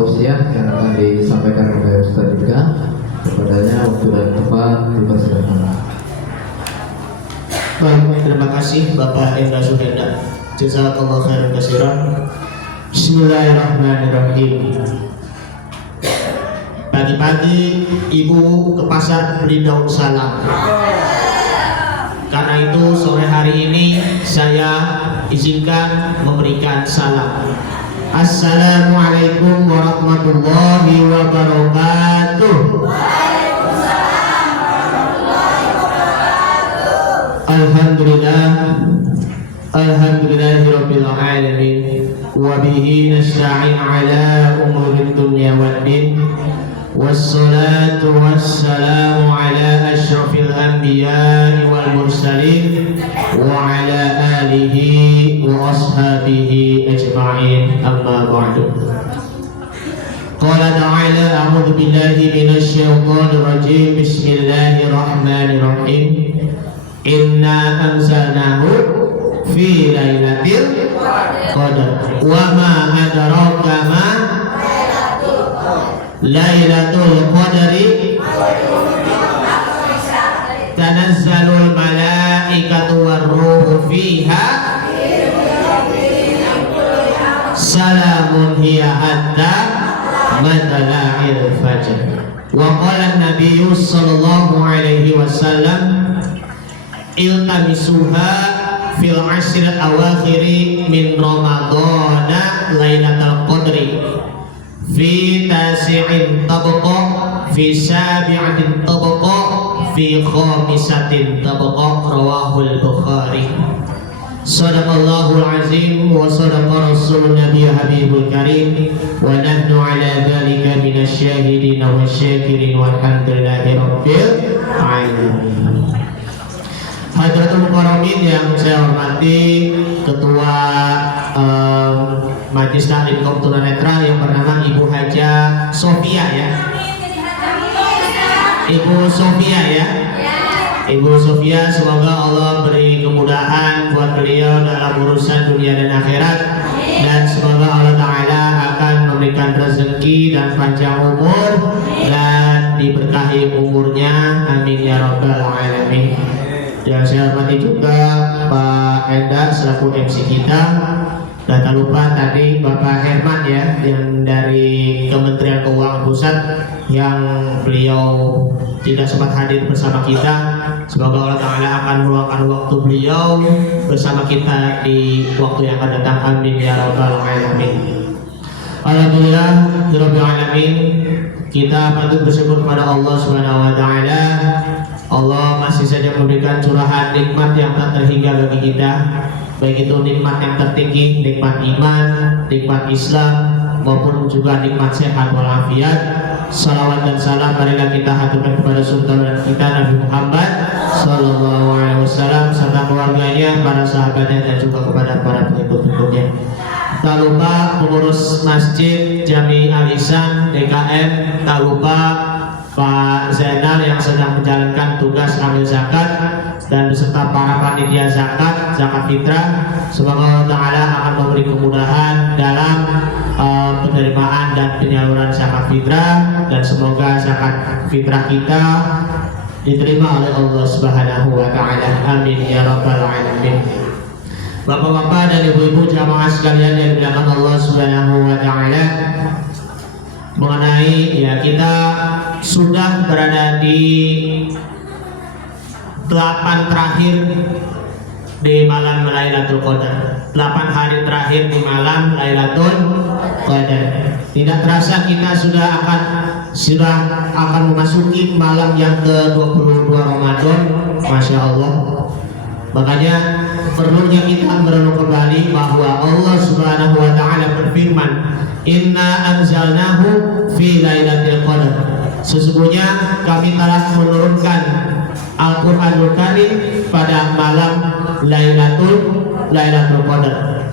tausiah yang akan disampaikan oleh Ustaz Ika. Kepadanya waktu dan tempat dipersilakan. Baik, terima kasih Bapak Enda Suhenda. Jazakallahu khairan katsiran. Bismillahirrahmanirrahim. Pagi-pagi ibu ke pasar beli daun salam. Karena itu sore hari ini saya izinkan memberikan salam. Assalamualaikum warahmatullahi wabarakatuh. Alhamdulillahirabbil alamin wa bihi nasta'in ala umuri dunya waddin wassalatu wassalamu ala asyrafil anbiya'i wal mursalin wa ala alihi wa ashabihi ajma'in, amma ba'du. Qala ta'ala a'udzu billahi minasy syaithanir rajim. Bismillahirrahmanirrahim. Inna anzalnahu fi lailatul qadar wa ma adraka ma lailatul qadri tanazzalul malaikatu warruhu fiha salamun hiya hatta matla'il fajr. Wa qala an-nabiyyu sallallahu alaihi wasallam iltamisuha fil ashr awakhiri min ramadhana lailatul qadri fi tasi'in tabqa fi sabi'atin tabqa fi khamisatin tabqa, rawahul Bukhari. Sadaqallahul azim wa sadaqa rasulun nabiy habibul karim wa nahnu ala dhalika minasy syahidin wa syakirin walhamdulillahi rabbil alamin. Hadratul Mukarramin yang saya hormati, Ketua Majelis Taklim kaum tunanetra yang bernama Ibu Haja Sofia ya. Ibu Sofia ya. Ibu Sofia, semoga Allah beri kemudahan buat beliau dalam urusan dunia dan akhirat, dan semoga Allah Ta'ala akan memberikan rezeki dan panjang umur dan diberkahi umurnya, amin ya rabbal alamin. Yang saya hormati juga Pak Enda selaku MC kita, dan tak lupa tadi Bapak Herman ya, yang dari Kementerian Keuangan Pusat yang beliau tidak sempat hadir bersama kita. Semoga Allah Ta'ala akan meluangkan waktu beliau bersama kita di waktu yang akan datang, amin ya rabbal alamin. Alhamdulillah rabbil alamin. Kita patut bersyukur kepada Allah Subhanahu wa taala. Allah masih saja memberikan curahan nikmat yang tak terhingga bagi kita, baik itu nikmat yang tertinggi, nikmat iman, nikmat Islam, maupun juga nikmat sehat walafiat. Salawat dan salam marilah kita haturkan kepada sultan kita Nabi Muhammad sallallahu alaihi wasallam serta keluarganya, para sahabatnya, dan juga kepada para pengikut-pengikutnya. Tak lupa pengurus Masjid Jami Al-Ihsan DKM, tak lupa Pak Zainal yang sedang menjalankan tugas amil zakat, dan beserta para panitia zakat fitrah. Semoga Allah Ta'ala akan memberi kemudahan dalam penerimaan dan penyaluran zakat fitrah, dan semoga zakat fitrah kita diterima oleh Allah Subhanahu wa Ta'ala, amin ya rabbal alamin. Bapak-bapak dan ibu-ibu jamaah sekalian yang dimuliakan Allah Subhanahu wa Ta'ala, mengenai ya, kita sudah berada di 8 terakhir di malam Lailatul Qadar. 8 hari terakhir di malam Lailatul Qadar. Tidak terasa kita sudah akan memasuki malam yang ke-22 Ramadan. Masya Allah. Makanya perlunya kita merenung kembali bahwa Allah Subhanahu wa Ta'ala berfirman, Inna anzalnahu fi lailatul qadar. Sesungguhnya kami telah menurunkan Al-Qur'anul Karim pada malam Lailatul Qadar.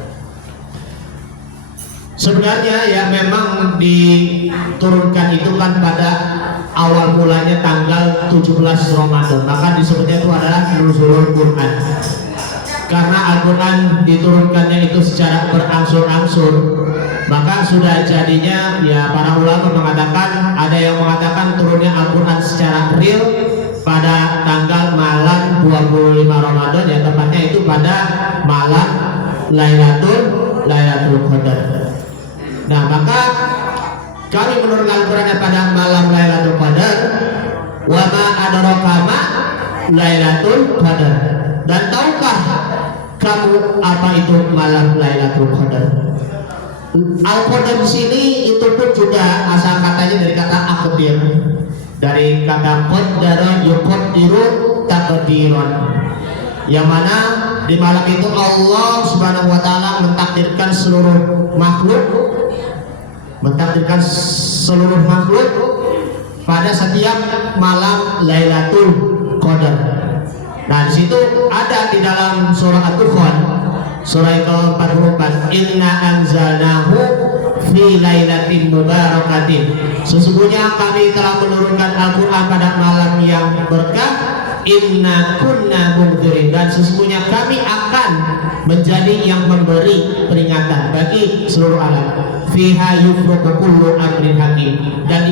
Sebenarnya ya memang diturunkan itu kan pada awal mulanya tanggal 17 Ramadan, maka disebutnya itu adalah nuzulul Quran. karena Al-Quran diturunkannya itu secara berangsur-angsur, maka sudah jadinya ya para ulama mengatakan, ada yang mengatakan turunnya Al-Quran secara real pada tanggal malam 25 Ramadan, ya tepatnya itu pada malam Lailatul Qadar. Nah, maka kami menurunkan Al-Quran pada malam Lailatul Qadar. Wa ma adraka ma Lailatul Qadar. Dan tahukah kamu apa itu malam Lailatul Qadar? Al-Qadar di sini itu pun juga asal katanya dari kata aqdir, dari kata qaddara yuqaddiru taqdiran, yang mana di malam itu Allah Subhanahu wa taala mentakdirkan seluruh makhluk pada setiap malam Lailatul Qadar. Nah, di situ ada di dalam surah At-Dukhan, surah ke-44, inna anzalnahu fi lailatin mubarakatin. Sesungguhnya kami telah menurunkan Al-Quran pada malam yang berkah. Inna kunna mundzirin, dan sesungguhnya kami akan menjadi yang memberi peringatan bagi seluruh alam. Fiha yufraqu kullu amrin hakim, dan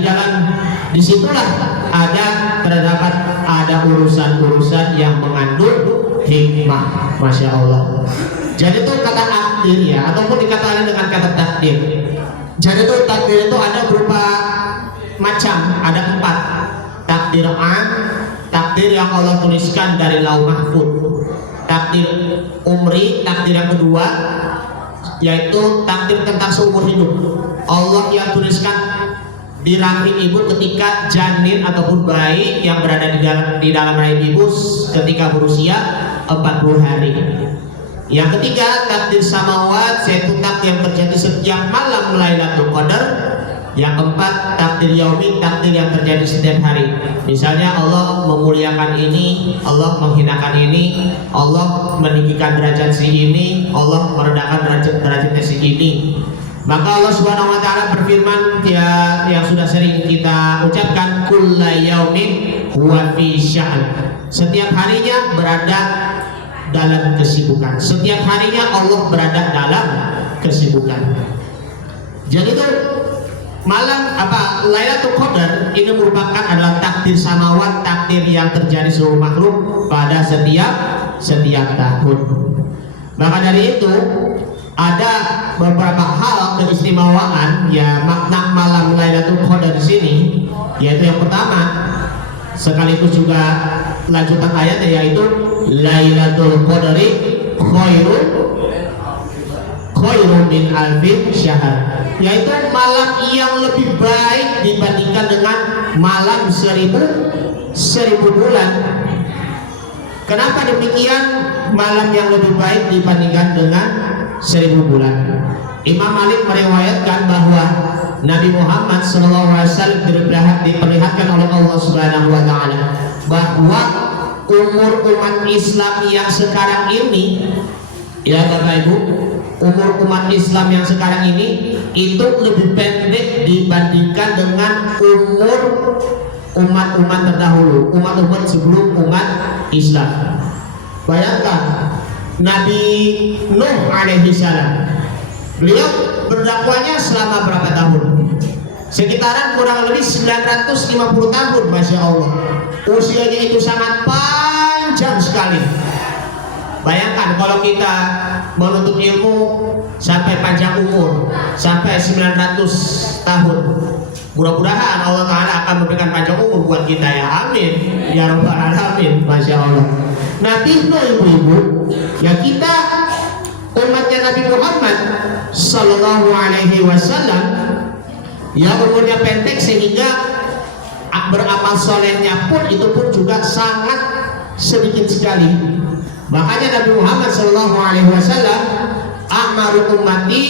disitulah terdapat urusan-urusan yang mengandung hikmah. Masya Allah. Jadi itu kata takdir ya, ataupun dikatakan dengan kata takdir. Jadi itu takdir itu ada berupa macam, ada 4. Takdir am, takdir yang Allah tuliskan dari Lauh Mahfuz. Takdir umri, takdir yang kedua yaitu takdir tentang seumur hidup. Allah yang tuliskan di rahim ibu ketika janin ataupun bayi yang berada di dalam rahim ibu ketika berusia 40 hari. Yang ketiga takdir samawat, yaitu takdir yang terjadi setiap malam Lailatul Qadar. Yang keempat takdir yaumi, takdir yang terjadi setiap hari. Misalnya Allah memuliakan ini, Allah menghinakan ini, Allah meninggikan derajat si ini, Allah merendahkan derajatnya si ini. Maka Allah Subhanahu wa taala berfirman ya, yang sudah sering kita ucapkan, kulla yaumin huwa fi sya'an. Setiap harinya berada dalam kesibukan. Setiap harinya Allah berada dalam kesibukan. Jadi itu malam Lailatul Qadar ini merupakan adalah takdir samawat, takdir yang terjadi seluruh makhluk pada setiap tahun. Maka dari itu ada beberapa hal keistimewaan ya makna malam Lailatul Qadar di sini, yaitu yang pertama sekaligus juga lanjutan ayatnya, yaitu Lailatul Qadri khairun min alfin syahr, yaitu malam yang lebih baik dibandingkan dengan malam seribu bulan. Kenapa demikian? Malam yang lebih baik dibandingkan dengan 1000 bulan. Imam Malik meriwayatkan bahwa Nabi Muhammad SAW diperlihatkan oleh Allah Subhanahu wa taala bahwa umur umat Islam yang sekarang ini, ya Bapak Ibu, umur umat Islam yang sekarang ini itu lebih pendek dibandingkan dengan umur umat-umat terdahulu, umat-umat sebelum umat Islam. Bayangkan Nabi Nuh alaihi salam, beliau berdakwahnya selama berapa tahun? Sekitaran kurang lebih 950 tahun, Masya Allah. Usianya itu sangat panjang sekali. Bayangkan kalau kita menuntut ilmu sampai panjang umur, sampai 900 tahun. Mudah-mudahan Allah Ta'ala akan memberikan panjang umur buat kita ya, amin ya rabbal alamin. Masya Allah. Nabi Nuh, ibu-ibu, ya kita umatnya Nabi Muhammad Sallallahu Alaihi Wasallam yang umurnya pendek sehingga beramal solehnya pun itu pun juga sangat sedikit sekali. Makanya Nabi Muhammad Sallallahu Alaihi Wasallam amaru ummati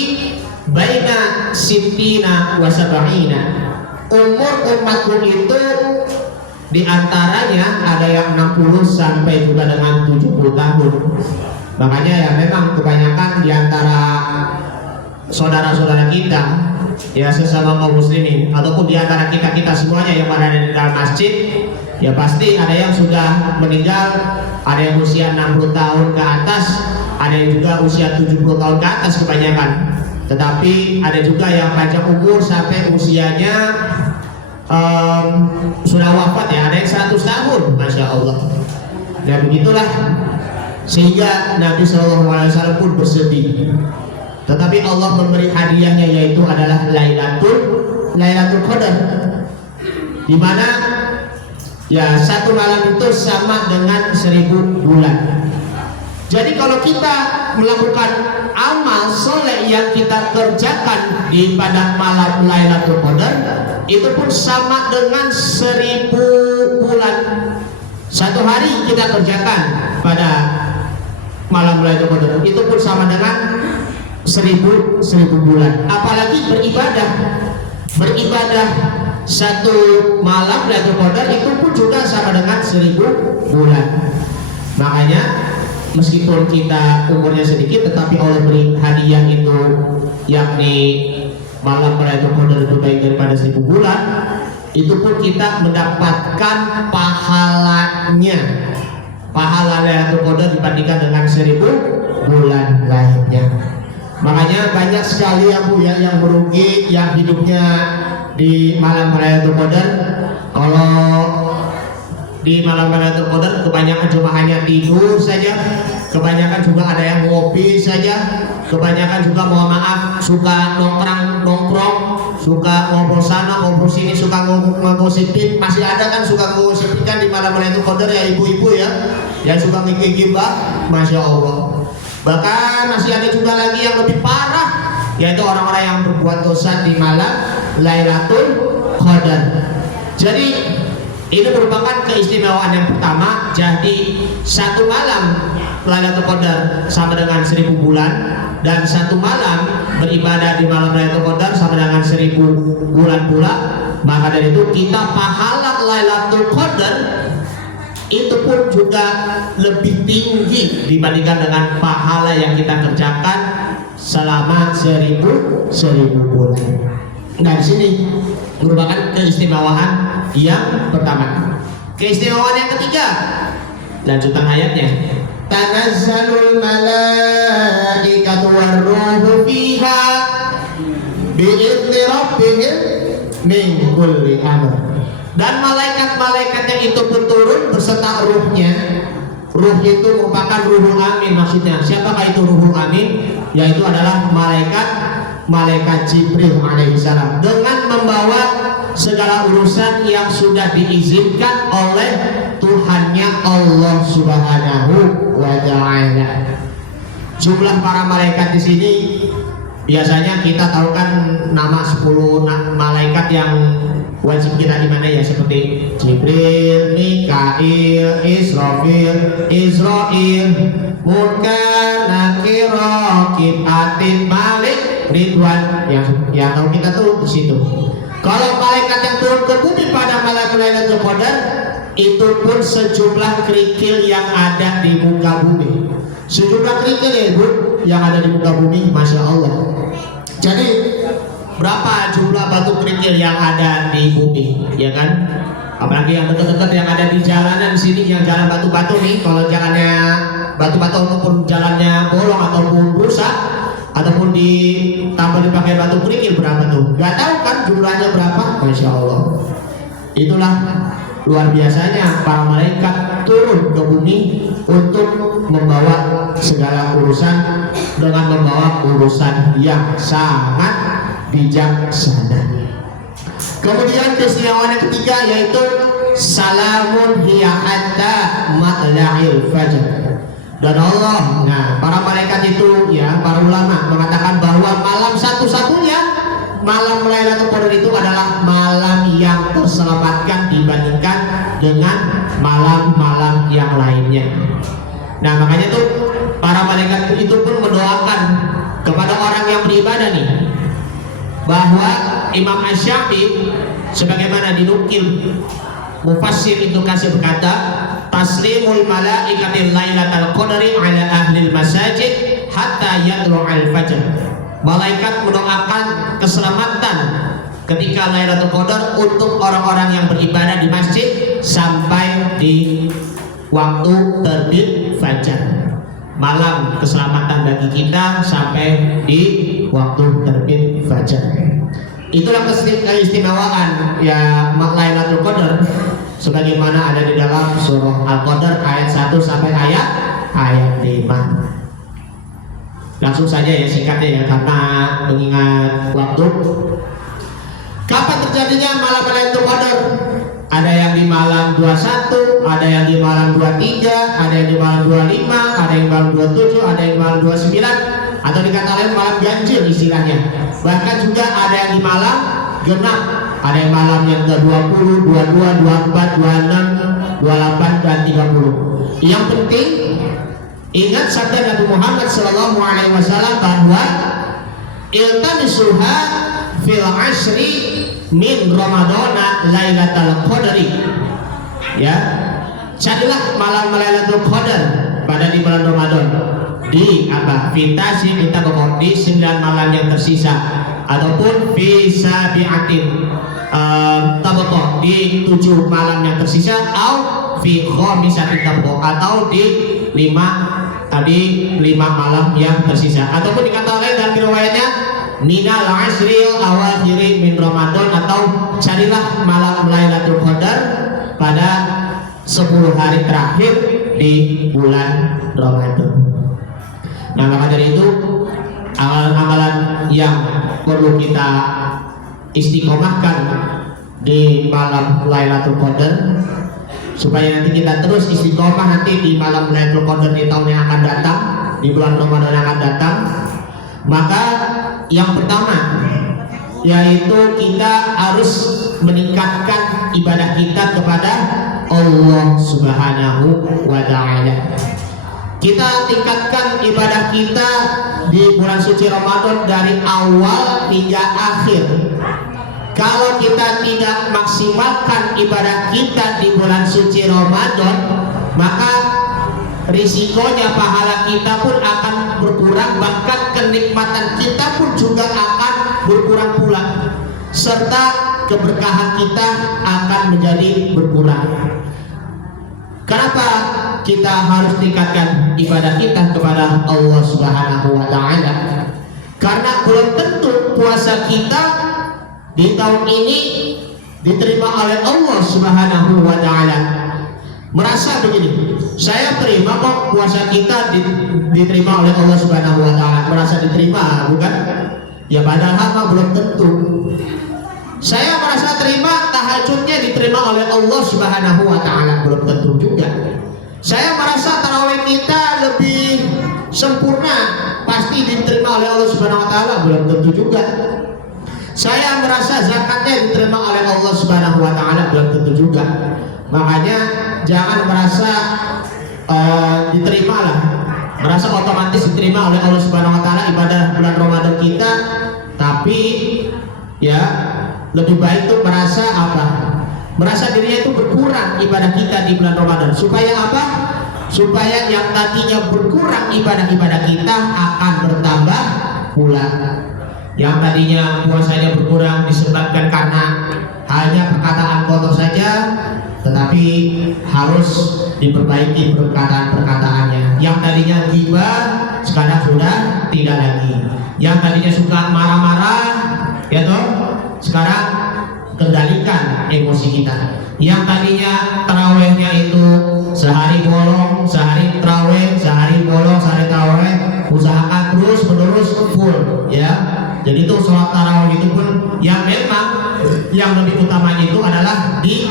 baina sittina wa sab'ina. Umur umatku itu diantaranya ada yang 60 sampai juga dengan 70 tahun. Makanya ya memang kebanyakan diantara saudara-saudara kita, ya sesama kaum muslimin, ataupun di antara kita semuanya yang berada di dalam masjid, ya pasti ada yang sudah meninggal, ada yang usia 60 tahun ke atas, ada yang juga usia 70 tahun ke atas kebanyakan. Tetapi ada juga yang panjang umur sampai usianya sudah wafat, ya ada yang 100 tahun, masya Allah. Ya begitulah, sehingga Nabi SAW pun bersedih. Tetapi Allah memberi hadiahnya, yaitu adalah Lailatul Qadar, di mana ya satu malam itu sama dengan 1000 bulan. Jadi kalau kita melakukan amal soleh yang kita kerjakan di pada malam Lailatul Qadar, itu pun sama dengan 1000 bulan. Satu hari kita kerjakan pada malam Lailatul Qadar, itu pun sama dengan 1000 bulan. Apalagi beribadah satu malam Lailatul Qadar itu pun juga sama dengan 1000 bulan. Makanya meskipun kita umurnya sedikit, tetapi Allah beri hadiah itu, yakni malam Lailatul Qadar itu baik daripada 1000 bulan, itu pun kita mendapatkan pahalanya, pahala Lailatul Qadar dibandingkan dengan 1000 bulan lainnya. Makanya banyak sekali ya Bu ya yang merugi, yang hidupnya di malam Lailatul Qadar. Kalau di malam Lailatul Qadar kebanyakan cuma hanya tidur saja, kebanyakan juga ada yang ngopi saja, kebanyakan juga mohon maaf suka nongkrong, suka ngobrol sana ngobrol sini, suka ngosipin. Masih ada kan suka ngosipin kan di malam Lailatul Qadar ya ibu-ibu ya, yang suka ngigibah, masya Allah. Bahkan masih ada juga lagi yang lebih parah, yaitu orang-orang yang berbuat dosa di malam Lailatul Qadar. Jadi ini merupakan keistimewaan yang pertama. Jadi satu malam Lailatul Qadar sama dengan 1000 bulan, dan satu malam beribadah di malam Lailatul Qadar sama dengan 1000 bulan pula. Maka dari itu kita pahala Lailatul Qadar itu pun juga lebih tinggi dibandingkan dengan pahala yang kita kerjakan selama 1000 bulan. Nah, di sini merupakan keistimewaan yang pertama. Keistimewaan yang ketiga, lanjutan ayatnya. Tanazzalul malaikatu warruhu fiha bi'izni rabbihim min kulli amr. Dan malaikat-malaikatnya itu pun turun beserta ruhnya. Ruh itu merupakan ruhul amin maksudnya. Siapakah itu ruhul amin? Yaitu adalah malaikat Jibril alaihissalam, dengan membawa segala urusan yang sudah diizinkan oleh Tuhannya Allah Subhanahu wa Ta'ala. Jumlah para malaikat di sini biasanya kita tahu kan nama 10 malaikat yang wajib kita di mana ya, seperti Jibril, Mikail, Israfil, Munkar, Nakir, Raqib, Atid, Malik, Ridwan, yang tahu kita tuh di situ. Kalau malaikat yang turun ke bumi pada malam Lailatul Qadar, itu pun sejumlah kerikil yang ada di muka bumi. Sejumlah kerikil ya Bu yang ada di muka bumi, masya Allah. Jadi berapa jumlah batu kerikil yang ada di bumi, ya kan? Apalagi yang dekat-dekat yang ada di jalanan di sini, yang jalan batu-batu nih. Kalau jalannya batu-batu ataupun jalannya bolong ataupun rusak, ataupun ditambah dipakai batu kerikil, berapa tuh? Gak tahu kan jumlahnya berapa, masya Allah. Itulah luar biasanya para malaikat turun ke bumi untuk membawa segala urusan, dengan membawa urusan yang sangat bijaksana. Kemudian keistimewaan yang ketiga yaitu salamun hiya hatta matla'il fajr. Dan Allah, nah para malaikat itu ya, para ulama mengatakan bahwa malam satu-satunya malam Lailatul Qadar itu adalah malam yang terselamatkan dibandingkan dengan malam-malam yang lainnya. Nah makanya tuh para malaikat itu pun mendoakan kepada orang yang beribadah nih, bahwa Imam Asy-Syafi'i sebagaimana dinukil mufassir itu kasih berkata, taslimul malaikatil lailatul qadri ala ahlil masajid hatta yadlu'al fajr. Malaikat mendoakan keselamatan ketika Lailatul Qadar untuk orang-orang yang beribadah di masjid sampai di waktu terbit fajar. Malam keselamatan bagi kita sampai di waktu terbit fajar. Itulah keistimewaan ya Lailatul Qadar sebagaimana ada di dalam surah Al-Qadar ayat 1 sampai ayat 5. Langsung saja ya singkatnya ya karena mengingat waktu. Kapan terjadinya malam Lailatul Qadar? Ada yang di malam 21, ada yang di malam 23, ada yang di malam 25, ada yang di malam 27, ada yang di malam 29, atau dikata lain malam ganjil istilahnya. Bahkan juga ada yang di malam genap, ada yang malam yang ke-20, 22, 24, 26, 28 dan 30. Yang penting ingat sabda Nabi Muhammad SAW bahwa iltamisuha fil ashri min Ramadana Lailatul Qadri. Ya, carilah malam Lailatul Qadar pada di bulan Ramadan. Di apa? Fitasi kita di 9 malam yang tersisa ataupun fi sabi'atin tabaqah di 7 malam yang tersisa atau fi khamisatin tabaqah atau di 5 malam yang tersisa ataupun dikata lain dalam riwayatnya minal asril awakhiri min Ramadan atau carilah malam Lailatul Qadar pada 10 hari terakhir di bulan Ramadan. Nah, maka dari itu amalan-amalan yang perlu kita istiqomahkan di malam Lailatul Qadar supaya nanti kita terus istiqomah nanti di malam Lailatul Qadar di tahun yang akan datang, di bulan Ramadan yang akan datang. Maka yang pertama yaitu kita harus meningkatkan ibadah kita kepada Allah Subhanahu wa ta'ala. Kita tingkatkan ibadah kita di bulan suci Ramadan dari awal hingga akhir. Kalau kita tidak maksimalkan ibadah kita di bulan suci Ramadan, maka risikonya pahala kita pun akan berkurang, bahkan kenikmatan kita pun juga akan berkurang pula, serta keberkahan kita akan menjadi berkurang. Kenapa kita harus tingkatkan ibadah kita kepada Allah Subhanahu wa ta'ala? Karena belum tentu puasa kita di tahun ini diterima oleh Allah Subhanahu wa ta'ala. Merasa begini, saya terima kok puasa kita diterima oleh Allah Subhanahu wa ta'ala. Merasa diterima, bukan? Ya padahal belum tentu. Saya merasa terima tahajudnya diterima oleh Allah Subhanahu wa ta'ala, belum tentu juga. Saya merasa tarawih kita lebih sempurna, pasti diterima oleh Allah Subhanahu wa ta'ala, belum tentu juga. Saya merasa zakatnya diterima oleh Allah Subhanahu wa ta'ala, belum tentu juga. Makanya jangan merasa diterima lah, merasa otomatis diterima oleh Allah Subhanahu wa ta'ala ibadah bulan Ramadan kita, tapi ya lebih baik tuh merasa apa? Merasa dirinya itu berkurang ibadah kita di bulan Ramadan. Supaya apa? Supaya yang tadinya berkurang ibadah-ibadah kita akan bertambah pula. Yang tadinya puasanya berkurang disebabkan karena hanya perkataan kotor saja, tetapi harus diperbaiki perkataan-perkataannya. Yang tadinya ghibah sekarang sudah tidak lagi. Yang tadinya suka marah-marah, ya toh, sekarang kendalikan emosi kita. Yang tadinya tarawehnya itu sehari bolong, sehari taraweh, sehari bolong, sehari taraweh, usahakan terus menerus full, ya. Jadi itu sholat tarawih itu pun yang memang yang lebih utamanya itu adalah di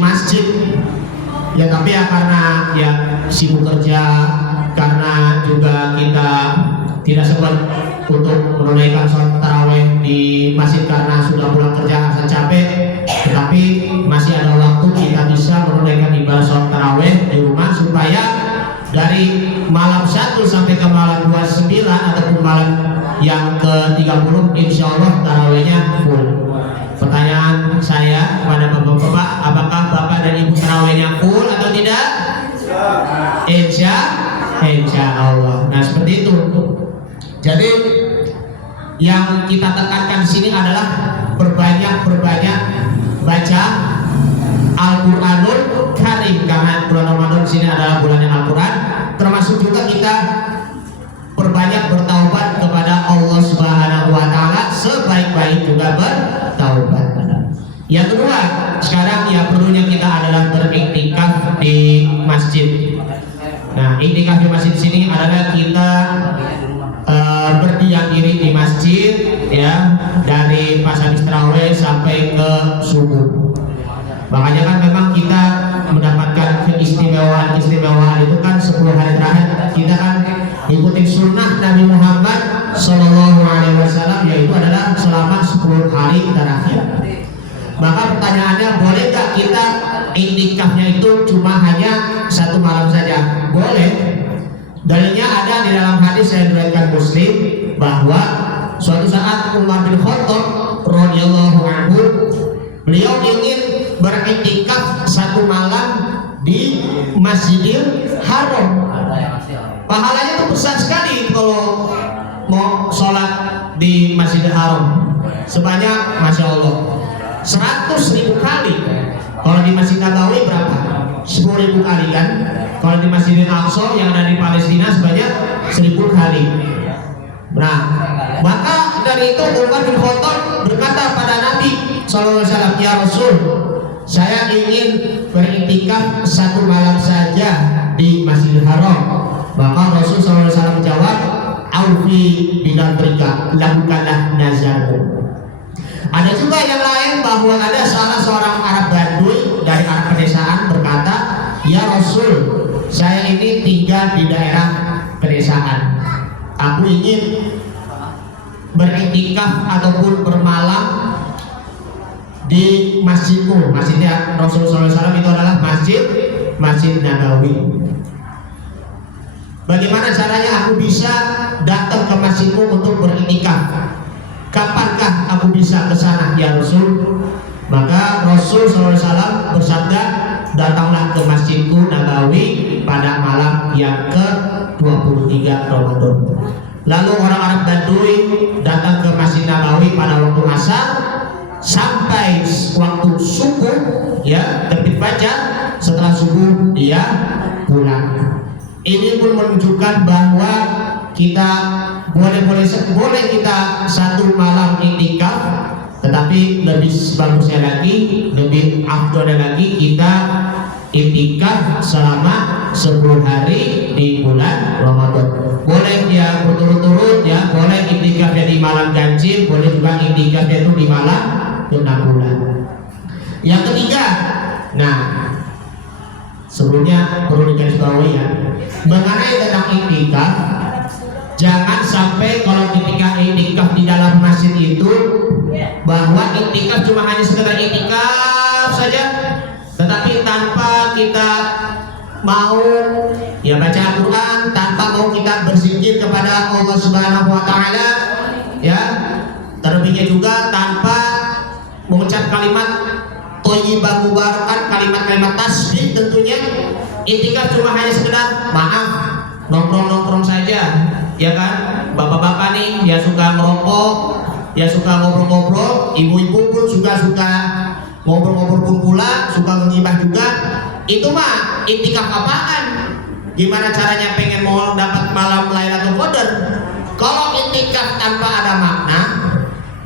masjid. Ya tapi ya karena ya sibuk kerja, karena juga kita tidak sempat untuk menunaikan sholat tarawih di masjid karena sudah pulang kerja rasa capek, tetapi masih ada waktu kita bisa menunaikan ibadah sholat tarawih di rumah supaya dari malam 1 sampai ke malam 29 ataupun malam yang ke-30 insya Allah tarawihnya full. Pertanyaan saya kepada bapak-bapak, apakah bapak dan ibu tarawihnya full atau tidak? Insya Allah. Nah seperti itu. Jadi yang kita tekankan di sini adalah berbanyak baca Al-Qur'anul Karim, karena bulan Ramadan di sini adalah bulan yang Al-Qur'an. Termasuk juga kita berbanyak bertaubat kepada Allah Subhanahu wa taala, sebaik-baik juga bertaubat. Yang kedua, sekarang yang perlunya kita adalah beriktikaf di masjid. Nah, iktikaf di masjid di sini adalah kita berdiam diri di masjid, ya, dari pas habis tarawih sampai ke subuh. Makanya kan memang kita mendapatkan keistimewaan itu kan 10 hari terakhir kita kan ikutin sunnah Nabi Muhammad Sallallahu Alaihi Wasallam, yaitu adalah selama 10 hari terakhir. Maka pertanyaannya, boleh gak kita iktikafnya itu cuma hanya 1 malam saja? Boleh. Dalilnya ada di dalam hadis yang diriwayatkan Muslim, bahwa suatu saat Umar bin Khattab radhiyallahu anhu, beliau ingin beriktikaf 1 malam di Masjidil Haram. Pahalanya itu besar sekali kalau mau sholat di Masjidil Haram, sebanyak Masya Allah 100.000 kali. Kalau di Masjid Nabawi berapa? 10.000 kali kan? Kalau di Masjidil Aqsa yang ada di Palestina sebanyak 1.000 kali. Nah, maka dari itu Umar bin Khattab berkata pada Nabi SAW, ya Rasul, saya ingin beriktikaf 1 malam saja di Masjidil Haram. Maka Rasul SAW menjawab, aufi binadrika, lakukanlah nazarmu. Ada juga yang lain, bahwa ada salah seorang Arab Badui dari Arab pedesaan berkata, ya Rasul, saya ini tinggal di daerah pedesaan, aku ingin beriktikaf ataupun bermalam di masjidmu. Masjidnya Rasulullah SAW itu adalah Masjid Nabawi. Bagaimana caranya aku bisa datang ke masjidmu untuk beriktikaf? Kapankah aku bisa ke sana ya Rasul? Maka Rasul SAW bersabda, datanglah ke masjidku Nabawi pada malam yang ke-23 Ramadan. Lalu orang Arab Badui datang ke Masjid Nabawi pada waktu asar sampai waktu subuh, ya, terbit fajar. Setelah subuh dia pulang. Ini pun menunjukkan bahwa kita boleh kita 1 malam iktikaf, tetapi lebih bagusnya lagi, lebih afdolnya lagi kita iktikaf selama 10 hari di bulan Ramadan. Boleh ya berturut-turut, ya, boleh iktikafnya di malam ganjil, boleh juga iktikafnya itu di malam genap bulan. Yang ketiga, nah, sebelumnya perlu digarisbawahi ya, mengenai tentang iktikaf, jangan sampai kalau ketika iktikaf di dalam masjid itu, bahwa iktikaf cuma hanya sekedar iktikaf saja, tetapi tanpa kita mau, ya, baca Al-Quran, tanpa mau kita berzikir kepada Allah Subhanahu wa taala, ya, terlebihnya juga tanpa mengucap kalimat thayyibah mubarakat, kalimat-kalimat tasbih tentunya. Iktikaf cuma hanya sekedar maaf nongkrong-nongkrong saja, ya kan? Bapak-bapak nih ya suka merokok, ya suka ngobrol-ngobrol, ibu-ibu pun juga suka ngobrol-ngobrol pun pula, suka menggibah juga. Itu mah iktikaf apaan? Gimana caranya pengen mau dapat malam Lailatul Qadar? Kalau iktikaf tanpa ada makna,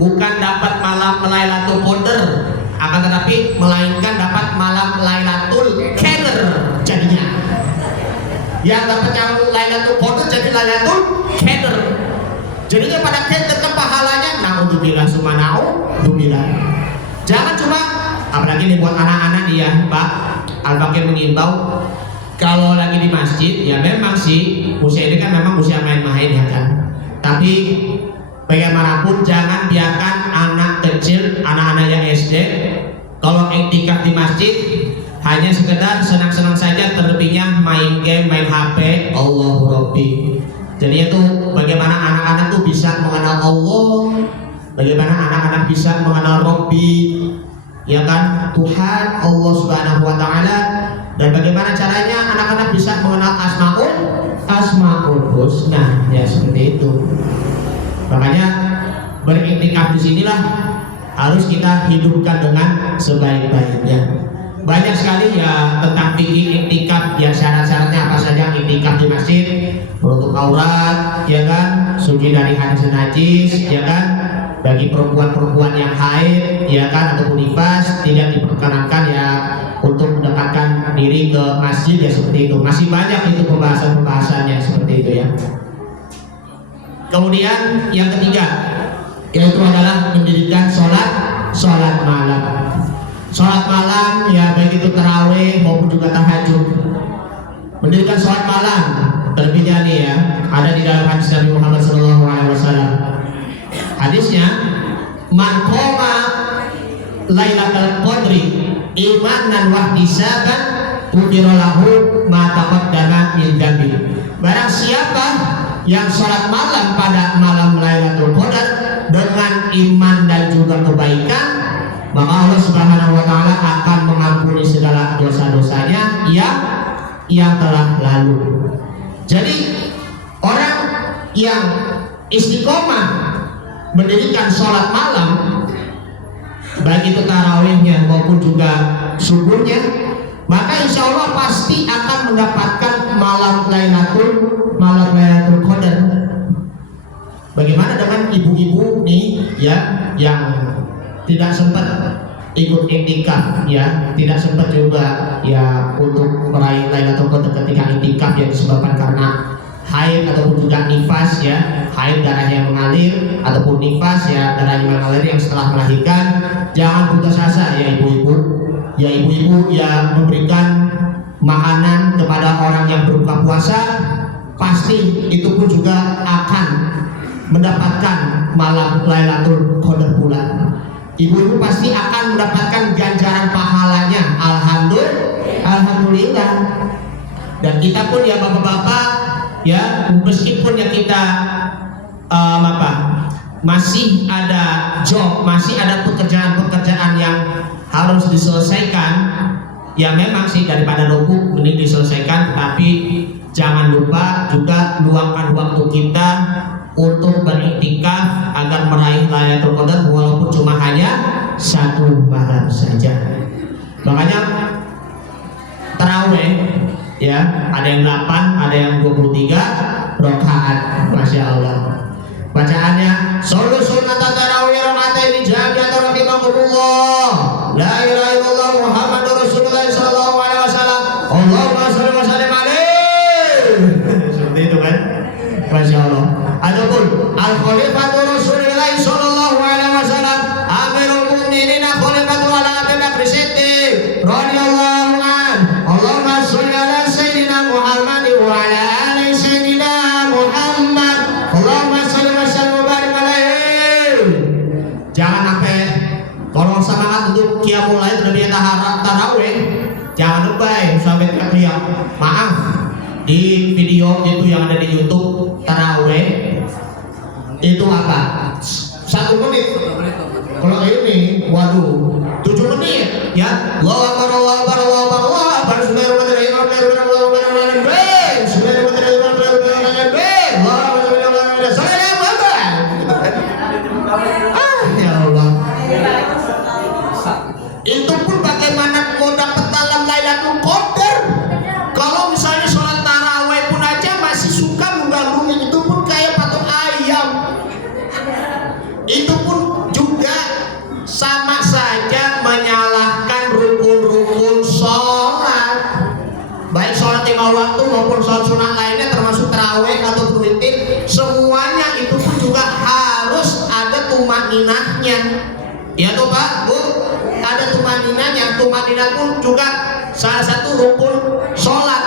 bukan dapat malam Lailatul Qadar, akan tetapi melainkan dapat malam Lailatul Qadar jadinya. Yang dapat yang Lailatul Qadar jadi Lailatul Qadar. Jadinya pada Qadar ke pahalanya, naudzubillah summa naudzubillah. Jangan cuma, apalagi nih buat anak-anak nih ya, Pak Al-Fakir mengimbau, kalau lagi di masjid, ya memang sih usia ini kan memang usia main-main ya kan. Tapi bagaimanapun jangan biarkan anak kecil, anak-anak yang SD, kalau iktikaf di masjid hanya sekedar senang-senang saja, terlebihnya main game, main HP. Allahu Rabbi. Jadi itu bagaimana anak-anak tuh bisa mengenal Allah, bagaimana anak-anak bisa mengenal Rabbi, ya kan, Tuhan Allah Subhanahu wa taala, dan bagaimana caranya anak-anak bisa mengenal Asmaul Husna, ya seperti itu. Makanya beriktikaf di sinilah harus kita hidupkan dengan sebaik-baiknya. Banyak sekali ya tentang fikih iktikaf, ya syarat-syaratnya apa saja iktikaf di masjid, menutup aurat, ya kan, suci dari hadis najis, ya kan, bagi perempuan-perempuan yang haid, ya kan, ataupun nifas tidak diperkenankan ya untuk mendekatkan diri ke masjid, ya seperti itu. Masih banyak itu pembahasan-pembahasannya seperti itu ya. Kemudian yang ketiga yaitu adalah mendirikan sholat malam. Sholat malam ya baik itu tarawih maupun juga tahajud. Mendirikan sholat malam terlebihnya nih ya ada di dalam hadis Nabi Muhammad SAW. Hadisnya, man qoma lailatul qadri imanan wa ihtisaban ghufira lahu ma taqaddama min dzambi. Barang siapa yang sholat malam pada malam Lailatul Qadar dengan iman dan juga kebaikan, maka Allah Subhanahu wa taala akan mengampuni segala dosa-dosanya yang telah lalu. Jadi orang yang istiqomah mendirikan sholat malam, baik itu tarawihnya maupun juga subuhnya, maka insya Allah pasti akan mendapatkan malam Lailatul Qadar. Bagaimana dengan ibu-ibu nih ya yang tidak sempat ikut iktikaf ya, tidak sempat juga ya untuk meraih Lailatul Qadar ketika iktikaf yang disebabkan karena haid ataupun juga nifas ya, haid darahnya yang mengalir ataupun nifas ya darahnya mengalir yang setelah melahirkan. Jangan putus asa ya ibu-ibu yang memberikan makanan kepada orang yang berbuka puasa, pasti itu pun juga akan mendapatkan malam Lailatul Qadar pula. Ibu-ibu pasti akan mendapatkan ganjaran pahalanya. Alhamdulillah. Dan kita pun ya bapak-bapak ya, meskipun ya kita masih ada job, masih ada pekerjaan-pekerjaan yang harus diselesaikan, ya memang sih daripada numpuk mending diselesaikan, tapi jangan lupa juga luangkan waktu kita untuk beriktikaf agar meraih Lailatul Qadar walaupun cuma hanya satu malam saja. Makanya tarawih ya ada yang 8, ada yang 23 rakaat, masya Allah. Bacaannya shollu sunnata tarawih rakaatain jami'atan rahimakumullah, la ilaha illallah Muhammadur Rasulullah sallallahu alaihi wasallam, Allahumma sholli wa sallim alaihi. Seperti itu kan, masya Allah. Adapun al-khalifatur Rasulullah sallallahu alaihi wasallam, amirul mukminin khalifatul ala Abi Bakr Siddiq radhiyallahu an, Allahumma sholli ala sayyidina Muhammad wa ala ali sayyidina Muhammad, Allahumma sholli wa sallim wa barik alaihi. Jangan sampai kalau semangat untuk qiyamul lail dan tarawih, jangan lupa sampai teriak. Maaf, di video itu yang ada di YouTube tarawih itu apa? 1 menit. Kalau ini, waduh, 7 menit ya. Allahu Akbar, Allahu Akbar, Allahu Akbar, Allahu Akbar. Bismillahirrahmanirrahim. Ya Allah. Itu pun bagaimana mau dapat dalam Lailatul Qadar? Kalau misalnya sholat tarawih pun aja masih suka mengganggu, itu pun kayak patung ayam. Itu pun juga sama saja menyalahkan rukun-rukun sholat, baik sholat 5 waktu maupun sholat sunnah lainnya termasuk tarawih atau witir. Semuanya itu pun juga harus ada tumaninahnya. Ya tuh Pak, Bu, ada tumaninahnya. Tumaninah pun juga salah satu rukun sholat.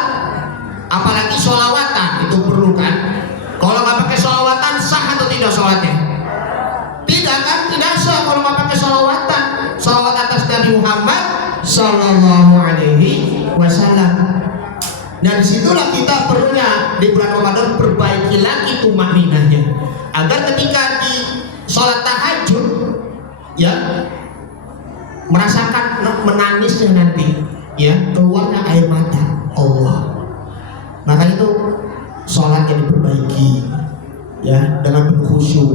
Apalagi sholawatan itu perlu kan. Kalau nggak pakai sholawatan sah atau tidak sholatnya? Tidak kan, tidak sah kalau nggak pakai sholawatan. Sholawat atas Nabi Muhammad Sallallahu Alaihi Wasallam. Dan disitulah kita perlunya di bulan Ramadan perbaiki lagi tumaninahnya, agar ketika di sholat tahajud ya merasakan menangisnya nanti ya, keluarnya air mata Allah. Maka itu sholatnya diperbaiki ya dengan penuh khusyuk,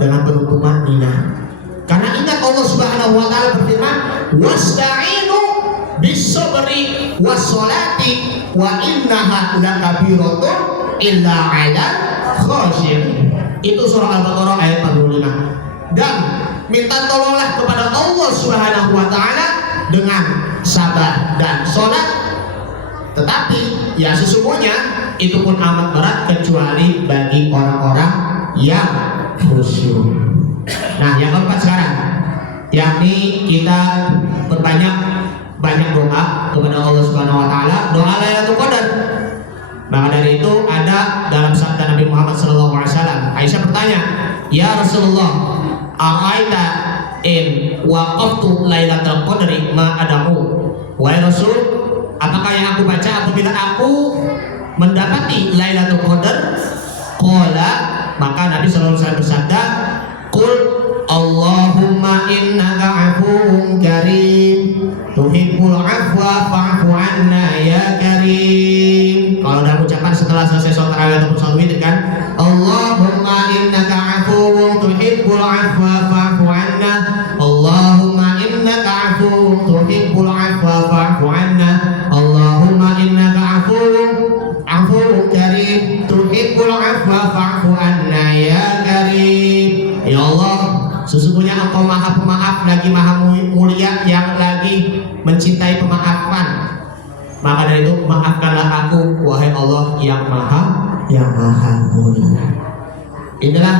dengan penuh tumanina. Karena ingat Allah Subhanahu wa taala berfirman, "Wasta'inu bis-sabri was-sholati wa innaha lakabiratun illa 'alal khashiyin." Itu surah Al-Baqarah ayat 45. Dan minta tolonglah kepada Allah Subhanahu wa taala dengan sabar dan sholat. Tetapi ya sesungguhnya itu pun amat berat kecuali bagi orang-orang yang khusyuk. Nah, yang keempat sekarang, yakni kita berbanyak doa kepada Allah Subhanahu wa taala, doa Lailatul Qadar. Maka dari itu ada dalam sabda Nabi Muhammad SAW. Aisyah bertanya, "Ya Rasulullah, a'aita in waqaftu Lailatul Qadri ma adamu?" Wahai Rasul, apakah yang aku baca apabila aku mendapati Lailatul Qadar? Qala, maka Nabi SAW bersabda, "Qul Allahumma innaka afuwwun karim tuhibbul afwa fa'fu anna ya karim." Kalau dalam ucapan setelah selesai sholat tarawih ataupun sholat witir kan, Allahumma innaka afuwwun tuhibbul afwa fa'fu anna, Allahumma innaka afuwwun tuhibbul afwa fa'fu anna, Allahumma innaka afuwwun karim tuhibbul afwa fa'fu anna ya karim. Ya Allah, sesungguhnya Engkau Maha Pemaaf lagi Maha Mulia yang lagi mencintai pemaafan. Maka dari itu maafkanlah aku, wahai Allah yang Maha Mulia. Inilah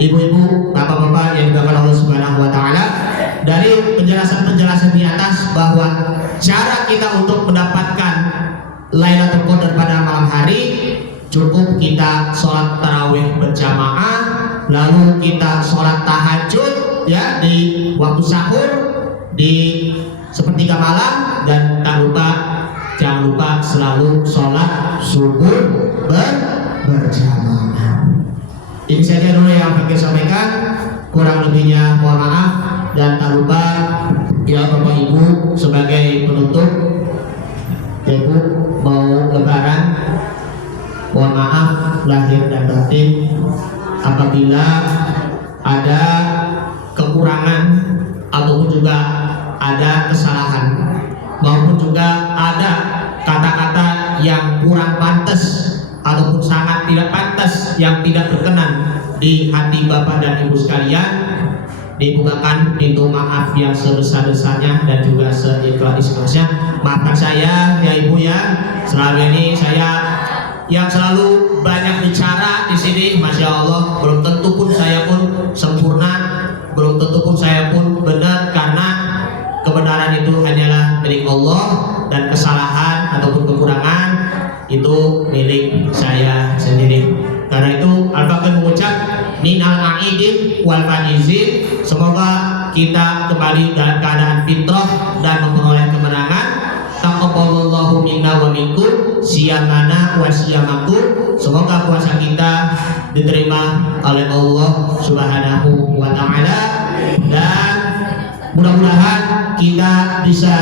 ibu-ibu, bapak-bapak yang dimuliakan Allah Subhanahu wa taala, dari penjelasan-penjelasan di atas bahwa cara kita untuk mendapatkan Lailatul Qadar pada malam hari cukup kita sholat tarawih berjamaah, lalu kita sholat tahajud ya di waktu sahur di sepertiga malam, dan jangan lupa selalu sholat subuh berjamaah. Ini saja dulu yang ingin sampaikan, kurang lebihnya mohon maaf, dan tak lupa ya Bapak Ibu sebagai penutup, Ibu mau lebaran, mohon maaf lahir dan batin apabila ada kekurangan ataupun juga ada kesalahan, maupun juga ada kata-kata yang kurang pantas ataupun sangat tidak pantas yang tidak berkenan di hati Bapak dan Ibu sekalian. Dibukakan pintu maaf yang sebesar-besarnya dan juga seikhlas-ikhlasnya. Maafkan saya ya Ibu ya, selama ini saya yang selalu banyak bicara di sini, Masya Allah, belum tentu pun saya pun sempurna, belum tentu pun saya pun benar, karena kebenaran itu hanyalah milik Allah dan kesalahan ataupun kekurangan itu milik saya sendiri. Karena itu Al-Baqir mengucap minal aidin wal faizin, semoga kita kembali dalam keadaan fitrah dan memperoleh kemenangan. Taqabbalallahu minna wa minkum siyamana wa siyamakum, semoga puasa kita diterima oleh Allah Subhanahu wa taala, dan mudah-mudahan kita bisa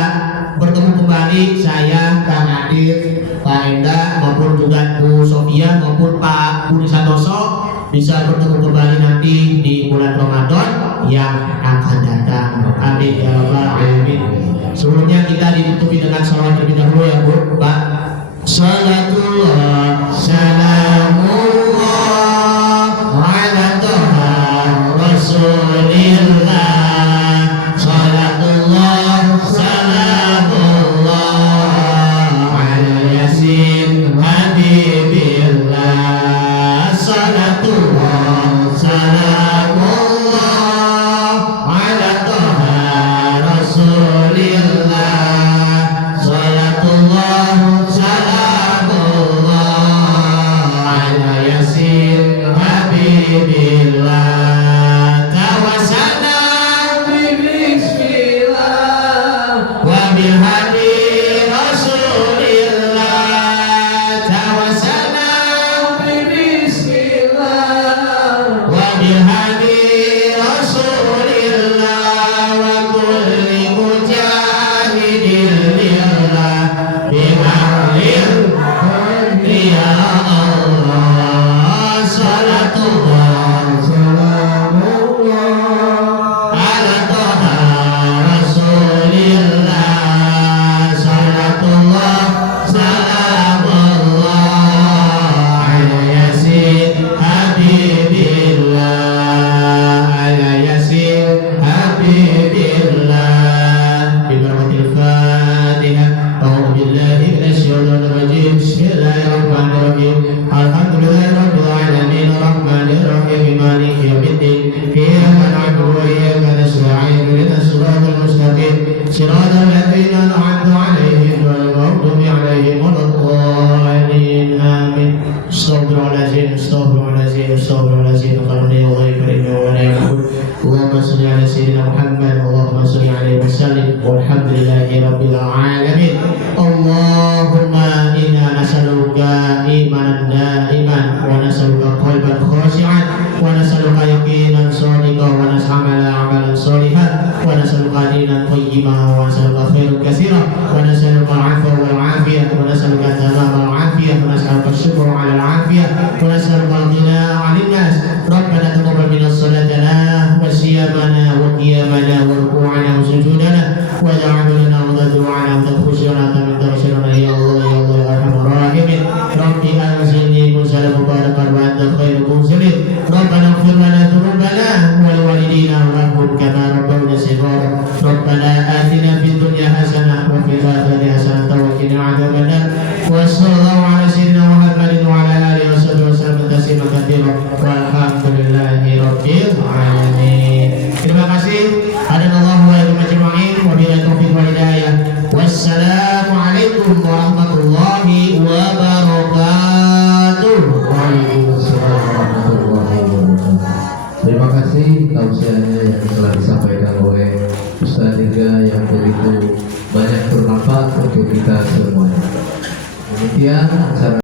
bertemu kembali, saya, Kang Adit, Pak Enda, maupun juga Bu Sofia maupun Pak Budi Santoso bisa bertemu kembali nanti di bulan Ramadan yang akan datang. Amin ya rabbal alamin. Sebelumnya kita ditutupi dengan salawat terlebih dahulu ya Bu, Pak. Salatullah salamullah ala toha rasulillah, salatullah salamullah ala yasin habibillah, salatullah salamullah ala toha rasulillah, salatullah salam صراط الذين أنعمت عليهم غير المغضوب عليهم ولا الضالين آمين. Astagfirullahaladzim, astagfirullahaladzim, astagfirullahaladzim. Qarni Allah karim wa la yaqul. Allahumma salli ala sayyidina Muhammad, Allahumma salli alaihi wasallim. Walhamdulillahi rabbil alamin. Allahumma inna nas'aluka imanan da'iman wa nas'aluka qalban khashi'an wa nas'aluka yaqinan shadiqan wa nas'aluka amalan shalihan wa nas'aluka dinan qayyiman wa nas'aluka khairan katsiran wa nas'aluka al-'afwa wal 'afiyah wa nas'aluka tamama al-'afiyah wa nas'aluka syukra 'ala al-'afiyah wa nas'aluka al-ghina 'anil nas. Rabbana taqabbal minna salatana wa siyamana wa qiyamana wa ruku'ana wa sujudana wa ja'alna wa du'ana wa khushu'ana min tawassulana ya Allah ya Allah ya arhamar rahimin. Rabbi anzilni munzalan mubarakan wa anta khairul munzilin. Rabbana ighfir lana dhunubana wa liwalidina warhamhum kama rabbawna shighara. Rabbana atina fid dunya hasanah wa fil akhirati hasanah wa qina adzabannar. Wa sallallahu ala sayyidina Muhammadin wa ala alihi wa sallam tasliman katsiran. Walhamdulillahi rabbil alamin. Terima kasih. Hadanallahu wa iyyakum ajma'in wa billahi taufiq wal hidayah. Wassalamualaikum warahmatullahi wabarakatuh. Waalaikumsalam warahmatullahi wabarakatuh. Terima kasih tausiahnya yang telah disampaikan oleh Ustaz Dirga yang begitu banyak bermanfaat untuk kita semuanya. Demikian acara